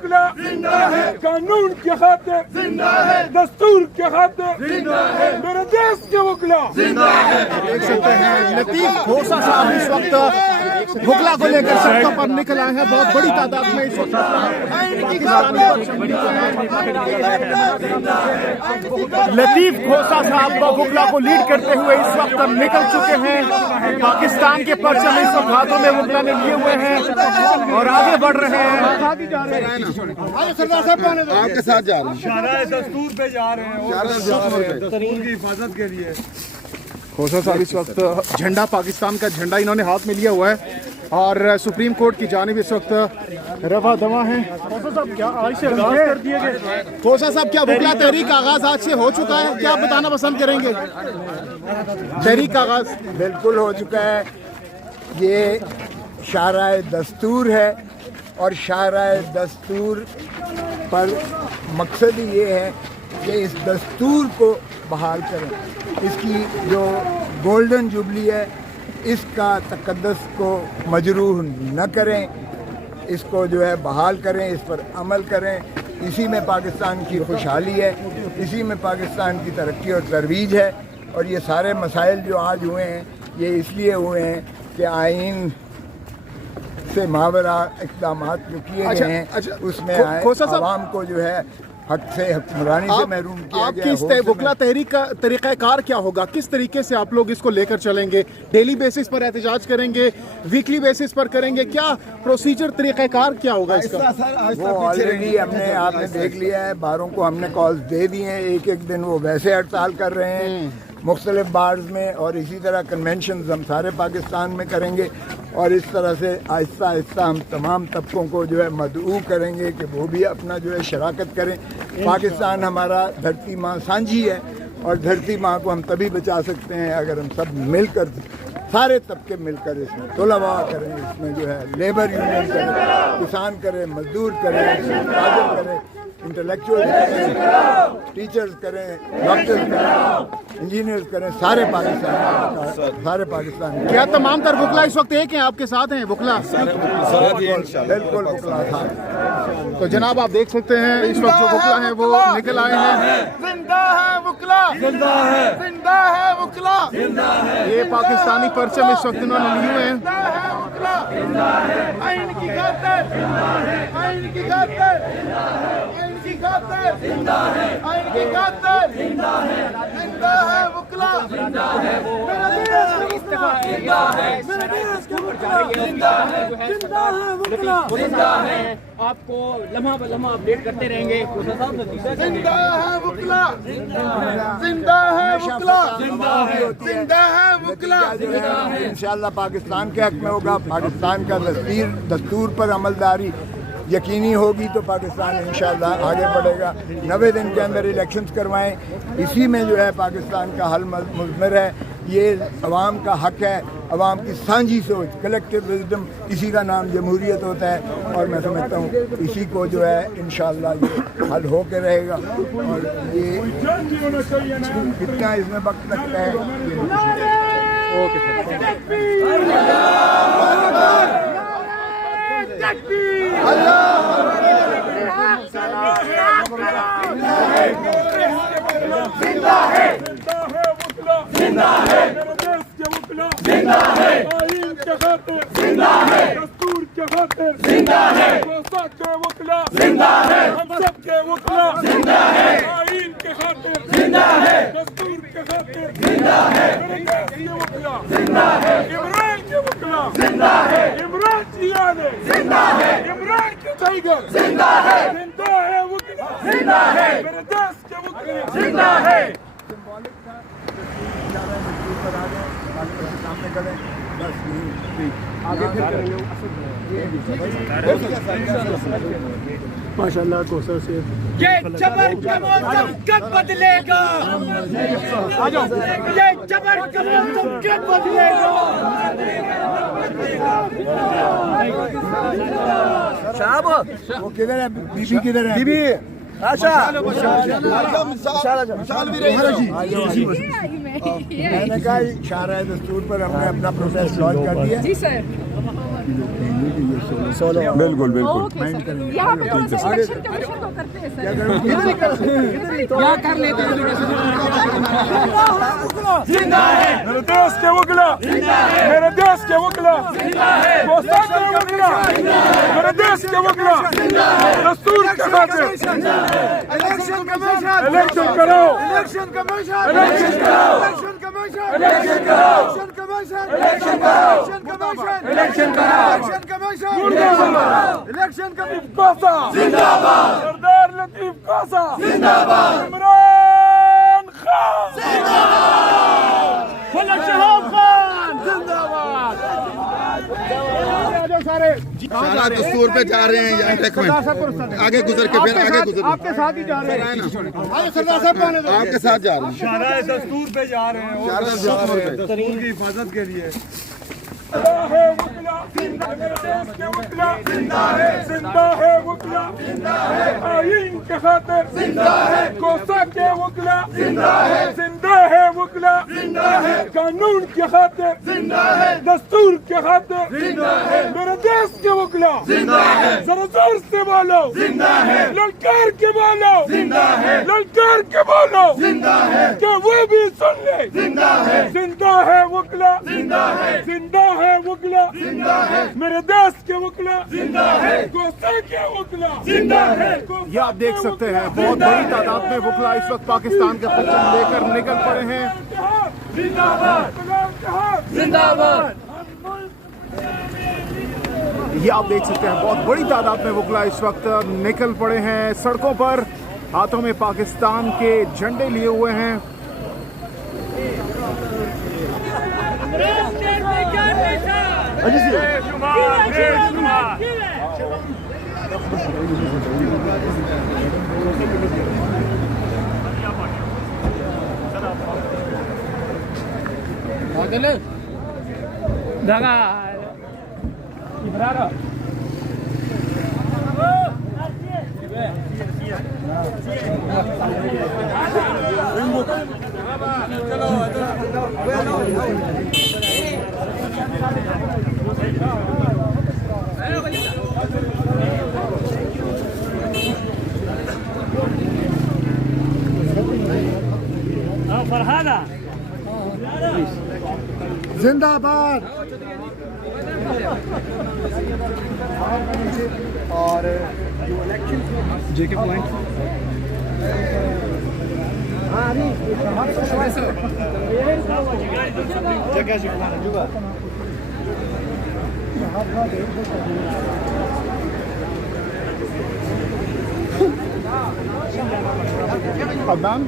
वकला जिंदा है, कानून के खातिर जिंदा है, दस्तूर के खातिर जिंदा है, मेरे देश के वकला जिंदा है। देख सकते हैं लतीफ खोसा साहब इस वक्त वकला को लेकर सड़कों पर निकल आए हैं। बहुत बड़ी तादाद में इस वक्त लतीफ खोसा साहब वकला को लीड करते हुए इस वक्त निकल चुके हैं। पाकिस्तान के परचम इस वक्त हाथों में वकला ने लिए हुए हैं और आगे बढ़ रहे हैं। सरदार साहब आपके साथ जा रहे हैं, शाराए दस्तूर पे जा रहे हैं, दस्तूर की हिफाजत के लिए। खोसा साहब इस वक्त झंडा, पाकिस्तान का झंडा इन्होंने हाथ में लिया हुआ है और सुप्रीम कोर्ट की जानिब इस वक्त रवा दवा है। खोसा साहब क्या आज से आगाज कर दिए गए? खोसा साहब क्या वकला तहरीक का आगाज आज से हो चुका है? क्या आप बताना पसंद करेंगे? तहरीक का आगाज बिल्कुल हो चुका है। ये शाराए दस्तूर है और शाराए दस्तूर पर मकसद ही ये है कि इस दस्तूर को बहाल करें। इसकी जो गोल्डन जुबली है इसका तकद्दस को मजरूह न करें, इसको जो है बहाल करें, इस पर अमल करें। इसी में पाकिस्तान की खुशहाली है, इसी में पाकिस्तान की तरक्की और तरवीज है। और ये सारे मसाइल जो आज हुए हैं ये इसलिए हुए हैं कि आइन से मावरा इक़दाम जो किए गए हैं उसमें आवाम को जो है हक से हुक्मरानी से महरूम किया आपकी गया। इस वकला तहरीक का तरीक़ाकार क्या होगा? किस तरीके से आप लोग इसको लेकर चलेंगे? डेली बेसिस पर एहतजाज करेंगे, वीकली बेसिस पर करेंगे? क्या प्रोसीजर तरीक़ाकार क्या होगा इसका? वो ऑलरेडी आपने देख लिया है, बारों को हमने कॉल्स दे दिए हैं। एक एक दिन वो वैसे हड़ताल कर रहे हैं मुख्तलिफ बार्स में, और इसी तरह कन्वेंशन हम सारे पाकिस्तान में करेंगे। और इस तरह से आहिस्ता आहिस्ता हम तमाम तबकों को जो है मदऊ करेंगे कि वो भी अपना जो है शराकत करें। पाकिस्तान हमारा धरती माँ सांझी है और धरती माँ को हम तभी बचा सकते हैं अगर हम सब मिलकर, सारे तबके मिलकर इसमें तलबा करें, इसमें जो है लेबर यूनियन करें, किसान करें, मजदूर करें, कादिर करें, इंटेलेक्चुअल करें, टीचर्स करें, डॉक्टर्स करें, इंजीनियर्स करें, सारे पाकिस्तान। क्या तमाम तर वकला इस वक्त एक हैं, आपके साथ हैं वकला? बिल्कुल वकला था। तो जनाब आप देख सकते हैं इस वक्त जो वकला हैं वो निकल आए हैं। जिंदा है वकला, जिंदा है, जिंदा है वकला, जिंदा है। ये पाकिस्तानी परचम इस वक्त इन्होंने लिए हुए हैं। आइन की खातिर, आइन की खातिर, आइन की खातिर, जिंदा है, आइन की खातिर, जिंदा है, जिंदा है वकला, जिंदा है। मेरा देश जिंदा है, मेरा देश जिंदा है, जिंदा है वकला, जिंदा है। आपको लम्हा ब लम्हा अपडेट करते रहेंगे। जिंदा है वकला, जिंदा है वकला, जिंदा है, जिंदा है वकला। इंशाअल्लाह पाकिस्तान के हक में होगा। पाकिस्तान का दस्तूर पर अमलदारी यकीनी होगी तो पाकिस्तान इंशाअल्लाह आगे बढ़ेगा। 90 दिन के अंदर इलेक्शंस करवाएं, इसी में जो है पाकिस्तान का हल मुज़मर है। ये अवाम का हक है, अवाम की सांझी सोच, कलेक्टिव विजडम, इसी का नाम जमहूरियत होता है। और मैं समझता हूँ इसी को जो है इंशाअल्लाह ये हल हो के रहेगा। और ये कितना इसमें वक्त लगता है जिंदा है, जिंदा है, मेरे देश के वकला जिंदा है, आइन के खातिर जिंदा है, दस्तूर के खातिर जिंदा है, खोसा के वकला जिंदा है, हम सब के वकला जिंदा है, आइन के खातिर जिंदा है, दस्तूर के खातिर जिंदा है, मेरे देश के वकला जिंदा है, इमरान के वकला जिंदा है, इमरान जियाने जिंदा है, इमरान के टाइगर जिंदा है, जिंदा है वकला जिंदा है, मेरे देश के वकला जिंदा है। सामने करें बस आगे फिर करेंगे माशाल्लाह। कोसा से ये जबर का मौसम कब बदलेगा? ये जबर का मौसम कब बदलेगा? साहब वो किधर है? बीबी किधर है? बीबी मैंने कहा शाराए दस्तूर पर हमने अपना प्रोसेस लॉन्च कर दिया। जी सर। बाकी लोग कहेंगे कि ये सोलो बिल्कुल बिल्कुल ओके सर, यहाँ पे थोड़ा सा इलेक्शन कमीशन को करते हैं सर। क्या कर लेते हैं? जिंदा है मेरे देश के वकीला, मेरे देश के वकीला, कोसा के वकीला, मेरे देश के वकीला, दस्तूर के खातिर इलेक्शन कमीशन, इलेक्शन कराओ, इलेक्शन कमीशन, इलेक्शन कराओ, इलेक्शन कमीशन, इलेक्शन कराओ, इलेक्शन कमीशन, इलेक्शन कराओ, इलेक्शन कमीशन, इलेक्शन कराओ, इलेक्शन कमीशन, मुर्दाबाद, इलेक्शन कमीशन, कोसा जिंदाबाद, सरदार लतीफ कोसा जिंदाबाद, इमरान खान जिंदाबाद, फलक शहाब खान जिंदाबाद। सारा दस्तूर पे जा रहे हैं या एक मिनट आगे गुजर के फिर आगे गुजर आपके साथ ही जा रहे हैं। सरदार साहब कौन है? आपके साथ जा रहे हैं शाराए दस्तूर पे जा रहे हैं और दस्तूर पे। दस्तूर की हिफाजत के लिए। जिंदा है वकीला, मेरे देश के वकीला, जिंदा है वकीला, आईन के खातिर जिंदा है, कोसा के वकीला जिंदा है वकीला, कानून के खातिर जिंदा है, दस्तूर के खातिर जिंदा है, मेरे देश के वकीला जिंदा है, जरा जोर से बोलो जिंदा है, ललकार के बोलो जिंदा है, ललकार के बोलो जिंदा है, कि वो भी सुन ले जिंदा है वकीला, जिंदा है वकीला, मेरे देश के वकीला जिंदा है, कोसा के वकीला जिंदा है। ये आप देख सकते हैं बहुत बड़ी तादाद में वकला इस वक्त पाकिस्तान के परचम लेकर निकल पड़े हैं। जिंदाबाद जिंदाबाद। ये आप देख सकते हैं बहुत बड़ी तादाद में वकला इस वक्त निकल पड़े हैं सड़कों पर, हाथों में पाकिस्तान के झंडे लिए हुए हैं। फरहाना जिंदाबाद। और जेके पॉइंट अदनान